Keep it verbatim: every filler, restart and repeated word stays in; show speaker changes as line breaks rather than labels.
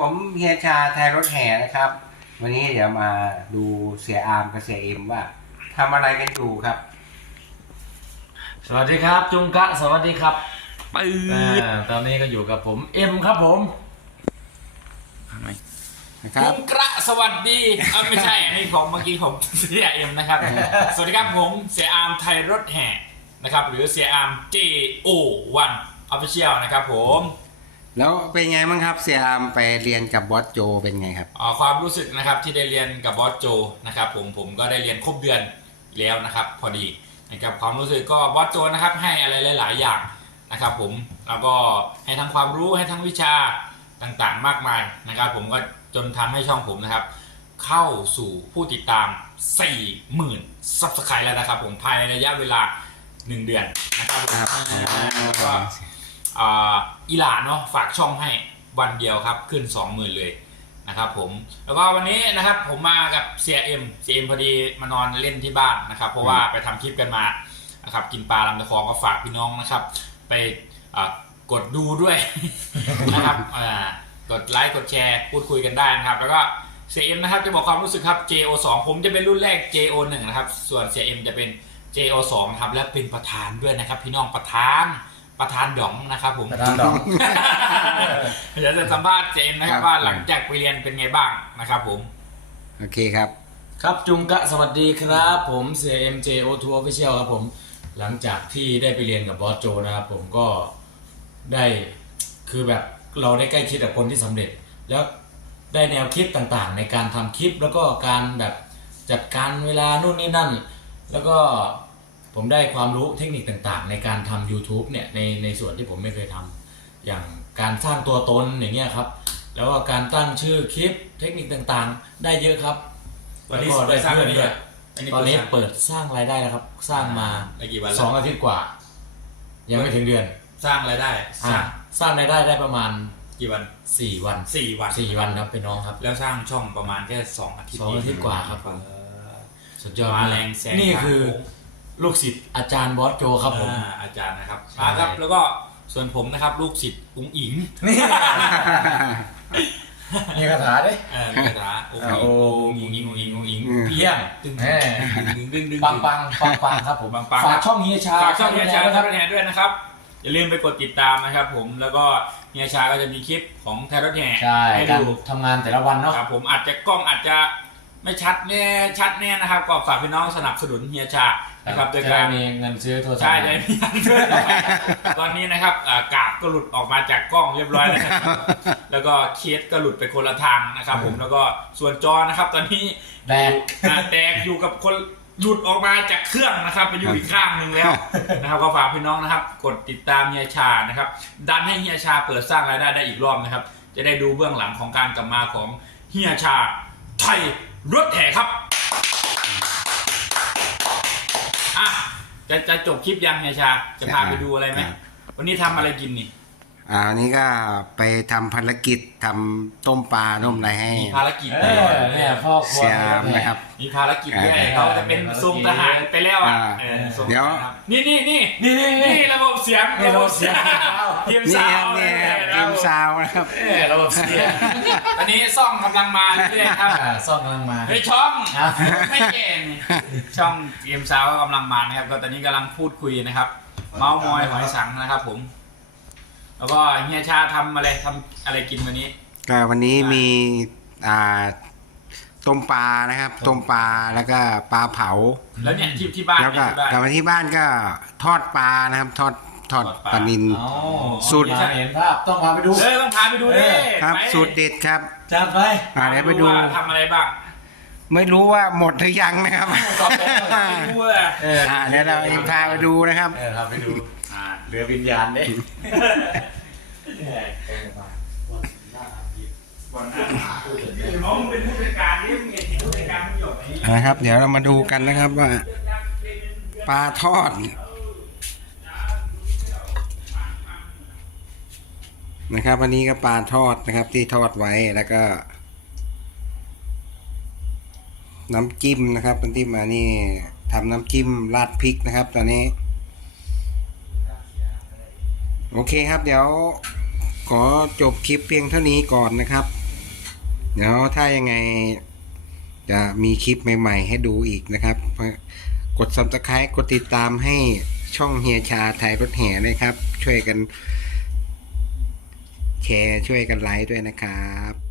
ผมเฮียชาไทยรถแห่นะครับวันนี้เดี๋ยวมาดูเสียอาร์มกับเสียเอ็มว่าทำอะไรกันอยู่ครับ
สวัสดีครับจุงกะสวัสดีครับ
ปืด
ตอนนี้ก็อยู่กับผมเอ็มครับผม
นะครับ
จุงกระสวัสดีเออไม่ใช่อันนี้ของเมื่อกี้ผมเสียเอ็มนะครับ สวัสดีครับผมเสียอาร์มไทยรถแห่นะครับหรือเสียอาร์ม เจ โอ วัน Official นะครับผม
แล้วเป็นไงบ้างครับเสียอาร์มไปเรียนกับบอสโจเป็นไงครับ
อ๋อความรู้สึกนะครับที่ได้เรียนกับบอสโจนะครับผมผมก็ได้เรียนครบเดือนแล้วนะครับพอดีนะครับความรู้สึกก็บอสโจนะครับให้อะไรหลายๆอย่างนะครับผมแล้วก็ให้ทั้งความรู้ให้ทั้งวิชาต่างๆมากมายนะครับผมก็จนทำให้ช่องผมนะครับเข้าสู่ผู้ติดตาม สี่หมื่น ซับสไครต์แล้วนะครับผมภายในระยะเวลาหนึ่งเดือนนะครับแล้วก็อีหลานเนาะฝากช่องให้วันเดียวครับขึ้น สองหมื่น เลยนะครับผมแล้วก็วันนี้นะครับผมมากับเสียเอ็มเสียเอ็มพอดีมานอนเล่นที่บ้านนะครับเพราะว่าไปทำคลิปกันมานะครับกินปลาลำตะคองก็ฝากพี่น้องนะครับไปกดดูด้วย นะครับกดไลค์กดแชร์พูดคุยกันได้นะครับแล้วก็เสียเอ็มนะครับจะบอกความรู้สึกครับ เจ โอ สอง ผมจะเป็นรุ่นแรก เจ โอ หนึ่ง นะครับส่วนเสียเอ็มจะเป็น เจ โอ สอง ครับและเป็นประธานด้วยนะครับพี่น้องประธานประธานดองนะครับผม
ประธานดอง
เดี๋ยวจะสัมภาษณ์เจมนะครับว่าหลังจากไปเรียนเป็นไงบ้างนะครับผม
โอเคครับ
ครับจุงกะสวัสดีครับผมเสียเอ็ม เจ โอ ทู Official ครับผมหลังจากที่ได้ไปเรียนกับบอสโจนะครับผมก็ได้คือแบบเราได้ใกล้ชิดกับคนที่สำเร็จแล้วได้แนวคิดต่างๆในการทำคลิปแล้วก็การแบบจัดการเวลานู่นนี่นั่นแล้วก็ผมได้ความรู้เทคนิคต่างๆในการทำ YouTube เนี่ยในในส่วนที่ผมไม่เคยทำอย่างการสร้างตัวตนอย่างเงี้ยครับแล้วก็การตั้งชื่อคลิปเทคนิคต่างๆได้เยอะครับ
วันนี้ได้สร้างอะไรด้วย
ตอนนี้เปิดสร้างรายได้แล้วครับสร้างมาสองอาทิตย์กว่ายังไม่ถึงเดือน
สร้างรายได้
สร้างสร้างรายได้ได้ประมาณ
กี่วัน
สี่วัน
สี่วัน
สี่วันครับเป็นน้องครับ
แล้วสร้างช่องประมาณแค่สองอาทิตย์
สองอาทิตย์กว่าครับสุดยอด
แรงแสง
นี่คือลูกศิษย์อาจารย์บอสโจครับผม
อาจารย์นะครับครับแล้วก็ส่วนผมนะครับลูกศิษย์อุ้งอิง
นี่มีคาถาด้วย
เออมีคาถาอุ้งอิงอุ้งอิงอุ้งอิงอุ้งอิง
เพี้ยง
ดึงดึงดึง
ปังปังปังปังครับผมฝากช่องเฮียชา
ฝากช่องเฮียชาด้วยด้วยนะครับอย่าลืมไปกดติดตามนะครับผมแล้วก็เฮียชาก็จะมีคลิปของไทยรถแห่
ให้ดูทำงานแต่ละวันเนาะ
ครับผมอาจจะกล้องอาจจะไม่ชัดแน่ชัดแน่นะครับก็ฝากพี่น้องสนับสนุนเฮียชานะครับโดยการ
มีเงินซื้อโทรศัพท์
ใช่เลยตอนนี้นะครับกาบก็หลุดออกมาจากกล้องเรียบร้อยแล้วนะครับแล้วก็เคสก็หลุดไปคนละทางนะครับผมแล้วก็ส่วนจอนะครับตอนนี้
แตก
แตกอยู่กับคนหลุดออกมาจากเครื่องนะครับไปอยู่อีกข้างหนึ่งแล้วนะครับก็ฝากพี่น้องนะครับกดติดตามเฮียชานะครับดันให้เฮียชาเปิดสร้างรายได้ได้อีกรอบนะครับจะได้ดูเบื้องหลังของการกลับมาของเฮียชาไทยรถแห่ครับอ่ะจะจะจบคลิปยังเฮียชาจะพาไปดูอะไรไหมวันนี้ทำอะไรกินนี่
อ่าวันนี้ก็ไปทำภารกิจทำต้มปลาต้มอะไรให้
มีภารกิจ
เนี่ยพ่อ
เสียนะครับ
มีภารกิจด้วยเขาจะเป็นทรงทหารไปแล้วอ่ะ
เดี๋ยว
นี่นี่นี่
นี่นี่
นี่ระบบเสียง
ระบบเสียง
ทีมซาว
นี่ทีมซาวนะครับ
ระบบเสียงตอนนี้ซ่องกำลังมาเรื่อยๆครับ
ซ่องกำลังมา
ในช่องไม่เก่งช่องทีมซาวกำลังมานะครับก็ตอนนี้กำลังพูดคุยนะครับเมาส์มอยหอยสังนะครับผมแล้วก็เฮียชาทำอะไรทำอะไรกินวันนี้
ก็วันนี้มีอ่าต้มปลานะครับต้มปลาแล้วก็ปลาเผา
แล้วเนี่ยที่ที่บ้าน
แล้วก็กลับมาที่บ้านก็ทอดปลานะครับทอดทอดปลานิลสูตร
เห็นภาพต้องพาไปดู
เออต้องพาไปดูเลย
ครับสูตรเด็ดครับ
จัดไป
อ่าเดี๋ยวไปดู
ทำอะไรบ้าง
ไม่รู้ว่าหมดหรือยังนะครับ
ไม่รู้อ่ะ
อ่าเดี๋ยวเราเองพาไปดูนะครับ
เออพาไปดูอ่าเรือวิญญาณเนี่ย
น้องเป็นผู้จัดการนี่มึงเห็นผู้จัดการมันหยด
นะครับเดี๋ยวเรามาดูกันนะครับว่าปลาทอดนะครับวันนี้ก็ปลาทอดนะครับที่ทอดไว้แล้วก็น้ำจิ้มนะครับน้ำจิ้มมานี่ทำน้ำจิ้มราดพริกนะครับตอนนี้โอเคครับเดี๋ยวขอจบคลิปเพียงเท่านี้ก่อนนะครับแล้วถ้ายังไงจะมีคลิปใหม่ๆให้ดูอีกนะครับ กด ซับสไครบ์ กดติดตามให้ช่องเฮียชาไทยรถแห่นะครับ ช่วยกันแชร์ช่วยกันไลค์ด้วยนะครับ